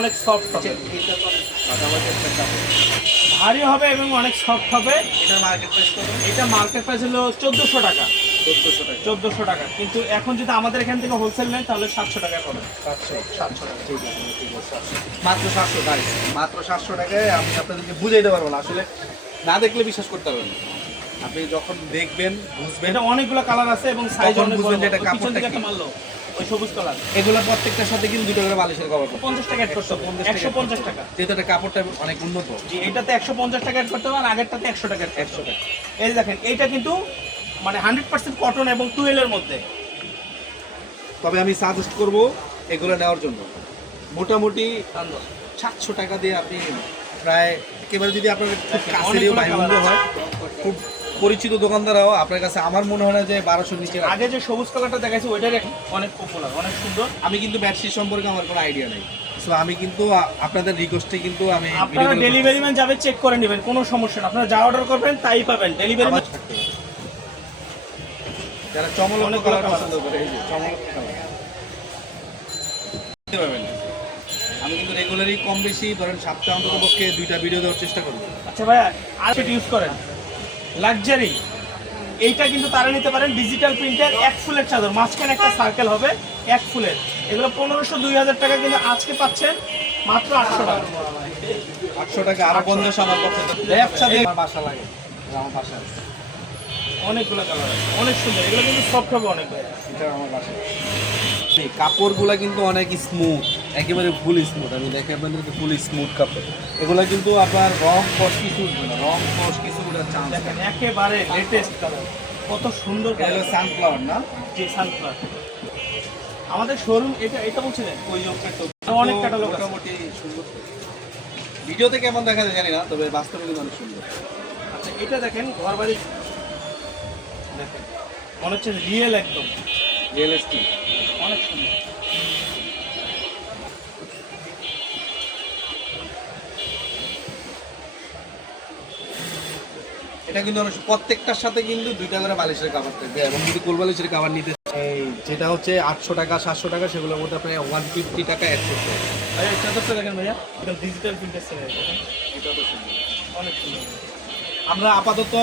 অনেক সফট হবে, এটা তো অনেক মাঝামাঝি একটা কাপড়। ভারী হবে এবং অনেক সফট হবে। এটার মার্কেট প্রাইস কত? এটা মার্কেট প্রাইস হলো 1400 টাকা। 1400 টাকা। 1400 টাকা, কিন্তু এখন যদি আমাদের এখান থেকে হোলসেল নেন তাহলে 700 টাকায় পাবেন। 700 টাকা, ঠিক আছে, ঠিক আছে। মাত্র 700 টাকা, মাত্র 700 টাকায় আমি আপনাদেরকে বুঝাইতে পারবো না, আসলে না দেখলে বিশ্বাস করতে পারবেন না। আপনি যখন দেখবেন বুঝবেন। এটা অনেকগুলো কালার আছে এবং সাইজ তখন অনেক বড়। বুঝবেন যে এটা পিছন কাপড়টা থেকে কি। একটা মারলো ওই সবুজ কালার, এগুলো প্রত্যেকটার সাথে কিন্তু 2 করে বালিশের কভার পাবেন। 50 টাকা অ্যাড করতে হবে। 150 টাকা। যেহেতু এটা কাপড়টা অনেক উন্নত। জি, এটাতে 150 টাকা অ্যাড করতে হবে আর আগেরটাতে 100 টাকা অ্যাড করতে 100 হবে। টাকা। এই যে দেখেন, এইটা কিন্তু মানে 100% কটন এবং টুয়েল এর মধ্যে। তবে আমি সাজেস্ট করব এগুলো নেওয়ার জন্য। মোটামুটি 700 টাকা দিয়ে আপনি প্রায় একেবারে যদি আপনার খুব কাছেরও ভাইবন্ধু হয়, খুব পরিচিত দোকানদাররাও আপনার কাছে আমার মনে হয় না যে 1200 নিচে রাখবে। আগে যে সবুজ কালারটা দেখাইছি ওইটার অনেক পপুলার, অনেক সুন্দর। আমি কিন্তু বেডশিট সম্পর্কে আমার কোনো আইডিয়া নেই, সো আমি কিন্তু আপনাদের রিকোয়েস্টে কিন্তু আমি আপনারা ডেলিভারি ম্যান যাবে, চেক করে নেবেন, কোনো সমস্যা না। আপনারা যা অর্ডার করবেন তাই পাবেন। ডেলিভারি ম্যান যারা চমলক অনেক কালার colour পছন্দ করে, এই যে চমলক কালার পাবেন। আমি কিন্তু রেগুলারই কম বেশি ধরেন সপ্তাহে অন্তত পক্ষে 2টা ভিডিও দেওয়ার চেষ্টা করব। আচ্ছা ভাইয়া, আর সেটা ইউজ করেন লাক্সারি। এইটা কিন্তু তারা নিতে পারেন ডিজিটাল প্রিন্টের এক ফুলের চাদর, মাঝখানে একটা সার্কেল হবে এক ফুলের। এগুলো 1500-2000 টাকা, কিন্তু আজকে পাচ্ছেন মাত্র 800 টাকা। 800 টাকা আরো 50 আমার পক্ষে তো একসাথে আমার বাসা লাগে, আমার বাসা আছে, অনেকগুলো কালার আছে, অনেক সুন্দর। এগুলো কিন্তু সফট হবে অনেক ভাইয়া। এটা আমার বাসা। এই কাপড়গুলা কিন্তু অনেক স্মুথ, একেবারে ফুল স্মুথ। আমি দেখে আপনাদেরকে ফুল স্মুথ কাপড়। এগুলা কিন্তু আপনার রং কস কিছু উঠবে না, রং কস কিছু উঠার চান্স নেই। দেখেন একেবারে লেটেস্ট কালার, কত সুন্দর এটা হলো কালার। সানফ্লাওয়ার না? জি, সানফ্লাওয়ার। আমাদের শোরুম এটা বলছিলেন ওই যে অনেক ক্যাটালগ আছে। মোটামুটি সুন্দর। ভিডিওতে কেমন দেখা যায় জানি না, তবে বাস্তবে কিন্তু অনেক সুন্দর। আচ্ছা, এটা দেখেন ঘর বাড়ি, দেখেন মনে হচ্ছে রিয়েল, একদম রিয়েলিস্টিক। অনেক সুন্দর। এটা কিন্তু প্রত্যেকটার সাথে কিন্তু 2টা করে বালিশের কাভার থাকবে, এবং যদি কোল বালিশের কাভার নিতে এই যেটা হচ্ছে 800 টাকা 700 টাকা, সেগুলোর মধ্যে আপনি 150 টাকা অ্যাড করতে হবে। ভাইয়া এই চাদরটা দেখেন ভাইয়া, একদম ডিজিটাল প্রিন্টের সেল, দেখেন এটা তো সুন্দর। অনেক সুন্দর। আমরা আপাতত